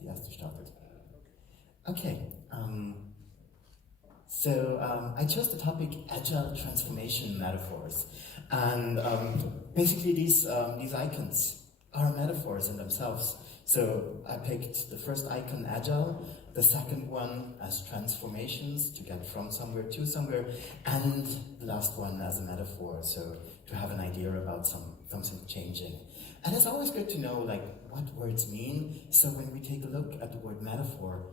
Die erste startet. Okay. I chose the topic Agile transformation metaphors, and basically these icons are metaphors in themselves. So I picked the first icon, Agile, the second one as transformations, to get from somewhere to somewhere, and the last one as a metaphor, so to have an idea about something changing. And it's always good to know like what words mean. So when we take a look at the word metaphor,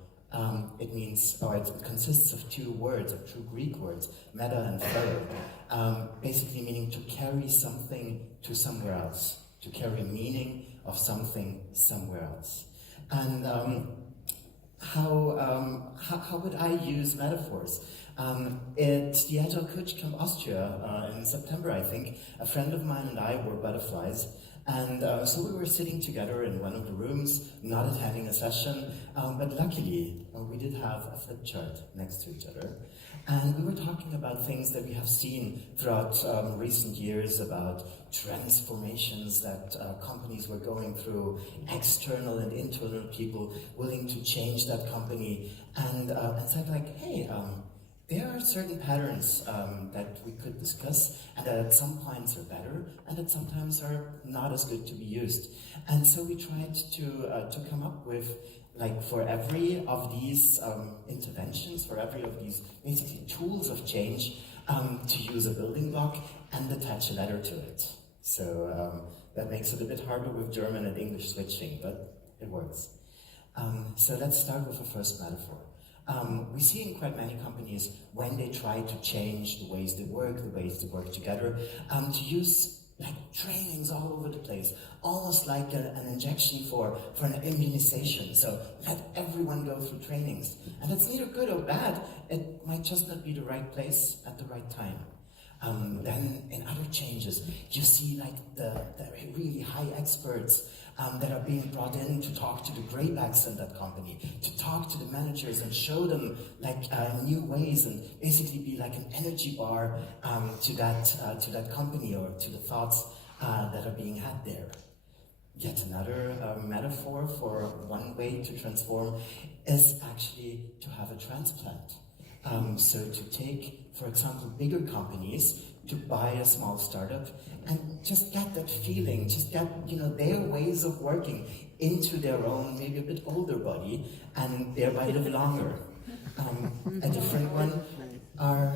it means, or it consists of two words, of two Greek words, meta and phero, basically meaning to carry something to somewhere else, to carry a meaning of something somewhere else. And how would I use metaphors? At the Agile Coach Camp Austria in September, I think, a friend of mine and I were butterflies. And so we were sitting together in one of the rooms, not attending a session, but luckily we did have a flip chart next to each other. And we were talking about things that we have seen throughout recent years, about transformations that companies were going through, external and internal people willing to change that company, and said like, hey, there are certain patterns that we could discuss, and that at some points are better, and that sometimes are not as good to be used. And so we tried to come up with, like, for every of these interventions, for every of these basically tools of change, to use a building block and attach a letter to it. So that makes it a bit harder with German and English switching, but it works. So let's start with the first metaphor. We see in quite many companies, when they try to change the ways they work together, to use like trainings all over the place, almost like an injection for an immunization. So let everyone go through trainings. And it's neither good or bad, it might just not be the right place at the right time. Then in other changes, you see like the really high experts that are being brought in to talk to the greybacks in that company, to talk to the managers and show them like new ways, and basically be like an energy bar to that company, or to the thoughts that are being had there. Yet another metaphor for one way to transform is actually to have a transplant. So to take, for example, bigger companies to buy a small startup and just get that feeling, just get, their ways of working into their own, maybe a bit older body, and thereby live longer. A different one are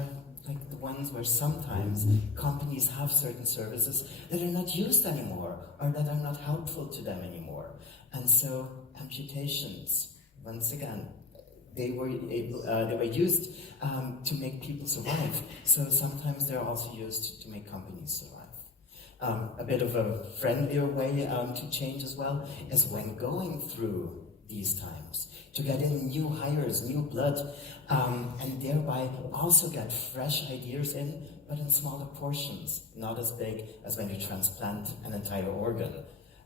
like the ones where sometimes companies have certain services that are not used anymore, or that are not helpful to them anymore. And so amputations, once again, they were used to make people survive. So sometimes they're also used to make companies survive. A bit of a friendlier way to change as well is when going through these times, to get in new hires, new blood, and thereby also get fresh ideas in, but in smaller portions, not as big as when you transplant an entire organ.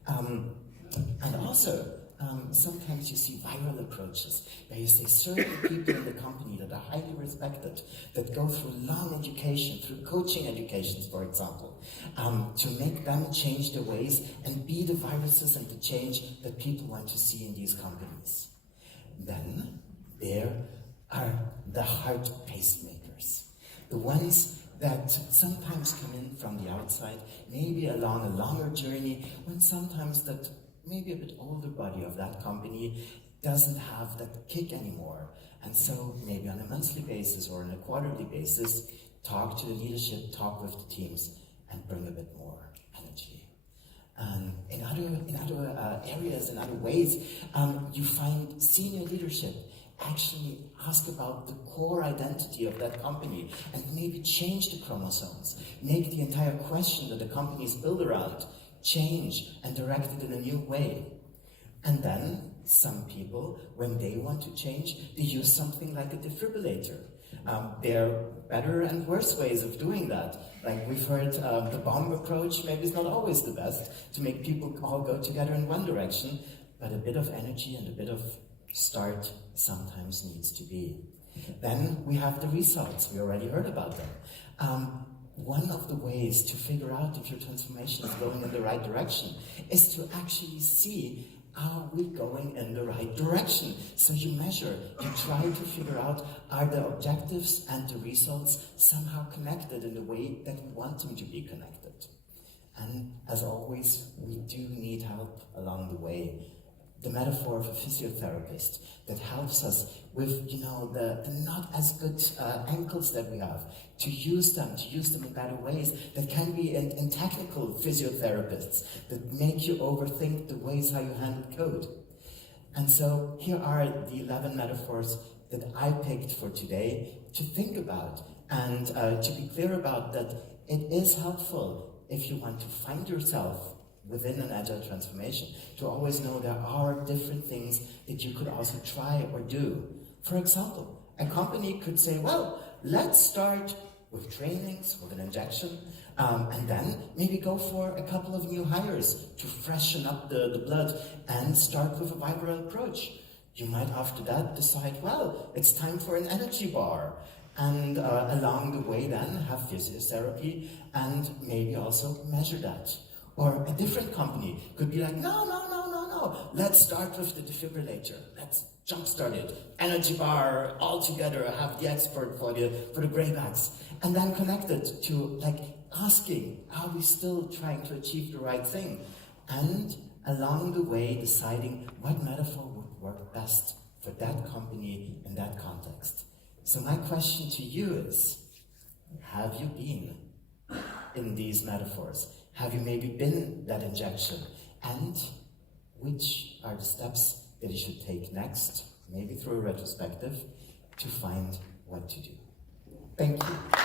And also, sometimes you see viral approaches, where you see certain people in the company that are highly respected, that go through long education, through coaching educations, for example, to make them change their ways and be the viruses and the change that people want to see in these companies. Then there are the heart pacemakers, the ones that sometimes come in from the outside, maybe along a longer journey, when sometimes that maybe a bit older body of that company doesn't have that kick anymore. And so maybe on a monthly basis or on a quarterly basis, talk to the leadership, talk with the teams, and bring a bit more energy. In other areas, in other ways, you find senior leadership actually ask about the core identity of that company and maybe change the chromosomes, make the entire question that the company is built around change and direct it in a new way. And then some people, when they want to change, they use something like a defibrillator. There are better and worse ways of doing that. Like we've heard, the bomb approach maybe is not always the best to make people all go together in one direction, but a bit of energy and a bit of start sometimes needs to be. Then we have the results. We already heard about them. one of the ways to figure out if your transformation is going in the right direction is to actually see, are we going in the right direction? So you measure, you try to figure out, are the objectives and the results somehow connected in the way that we want them to be connected? And as always, we do need help along the way. The metaphor of a physiotherapist that helps us with, the not as good ankles that we have, to use them in better ways, that can be in technical physiotherapists that make you overthink the ways how you handle code. And so here are the 11 metaphors that I picked for today to think about and to be clear about, that it is helpful if you want to find yourself within an agile transformation, to always know there are different things that you could also try or do. For example, a company could say, well, let's start with trainings, with an injection, and then maybe go for a couple of new hires to freshen up the blood and start with a viral approach. You might after that decide, well, it's time for an energy bar. And along the way then have physiotherapy and maybe also measure that. Or a different company could be like, no, let's start with the defibrillator. Let's jumpstart it. Energy bar, all together, have the expert for the graybacks. And then connect it to asking, are we still trying to achieve the right thing? And along the way deciding what metaphor would work best for that company in that context. So my question to you is, have you been in these metaphors? Have you maybe been that injection? And which are the steps that you should take next, maybe through a retrospective, to find what to do? Thank you.